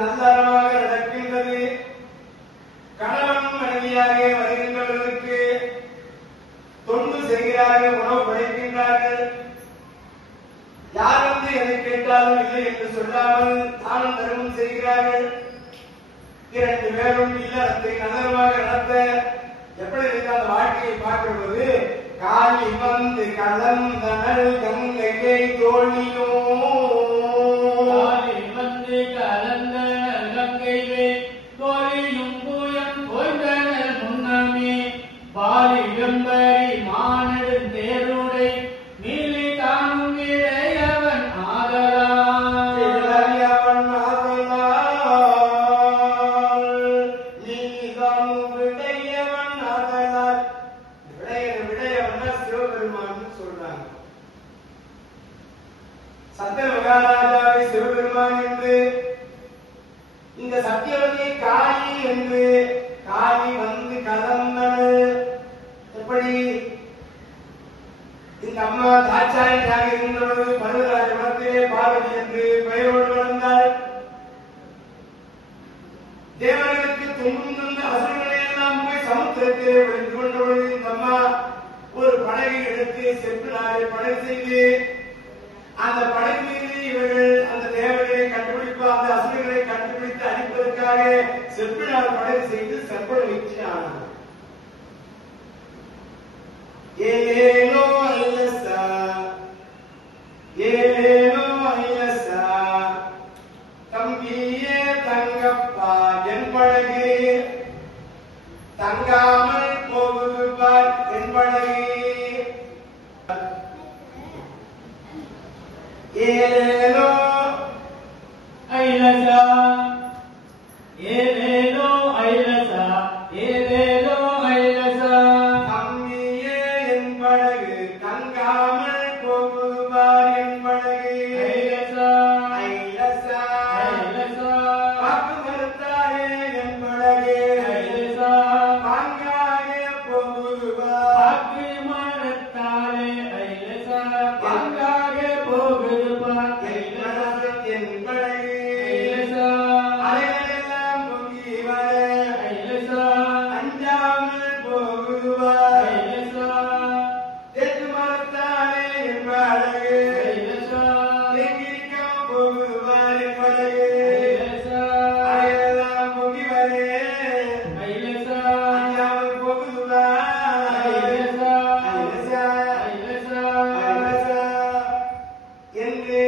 நல்லறமாக நடக்கின்றது. கணவன் மனைவியாக வருகின்றவர்களுக்கு தொண்டு செய்கிறார்கள், உணவு படைக்கின்றார்கள். யார் வந்து எதை கேட்டாலும் இல்லை என்று சொல்லாமல் தானம் தர்மம் செய்கிறார்கள். 2 பேரும் இல்லறத்தை நல்லறமாக நடத்த எப்படி அந்த வாழ்க்கையை பார்க்கும்போது காலி வந்து கலந்தனல் கங்கையை தோழியோ வந்து கலந்தனல் கங்கையை தோழியும் பூயம் போய்ந்தனல் முன்னமே பாலி வெம்பரி மானடு தேருடை நீலி தானும் இடையவன் ஆதலால் நீலி தானும் விடையவன் ஆதலால். விடையவன் சிவபெருமான் சொல்றாங்க. சத்திய மகாராஜாவை சிவபெருமான் என்று, இந்த சத்தியவதியை காளி என்று, காளி வந்து கலந்தனள். எப்படி இந்த அம்மா தாட்சாயணியாக இருந்தவரது பருவராஜ மனத்திலே பார்வதி என்று பெயரோடு வளர்ந்தாள். தேவர்களுக்கு துன்பம் தந்த அசுரர்களை எல்லாம் போய் சமுத்திரத்திலே விழுந்து கொண்டவர்கள். இந்த அம்மா ஒரு படகை எடுத்து செப்பினாரை படை செய்து அந்த படகு மீது இவர்கள் அந்த தேவர்களை கண்டுபிடிப்பு அந்த அசுரர்களை கண்டுபிடித்து அழிப்பதற்காக செப்பினார் படகு செய்து செப்பட வச்சு ஆனார். ஏலேலோ ஐலசா ஏலேலோ ஐலசா தம்பியே தங்கப்பா என் படகு தங்காமல் போகுது பார் என் படகு. ஏலேலோ ஐலசா ஏலேலோ ஐலசா ஏலேலோ ஐலசா தம்பியே என் படகு தங்காமல் போகுது பார் என் படகு. ஐலசா ஐலசா ஐலசா காப்பு மறுத்தாயே என் படகு ஐலசா பாங்காக போகுது பார். பாக்கு மரத்தாலே ஐலசா பாங்காக போகுது பார். ஐலசா என் படகு ஐலசா அலைகளெல்லாம் பொங்கி வர ஐலசா அஞ்சாமல் போகுது பார். ஐலசா தெற்கு மரத்தாலே என் படகு ஐலசா தேங்கியிருக்காம போகுது பார் என் படகு. ஐலசா அலைகளெல்லாம் பொங்கி வர ஐலசா அஞ்சாமல் போகுது பார். ஐலசா ஐலசா ஐலசா ஐலசா என்று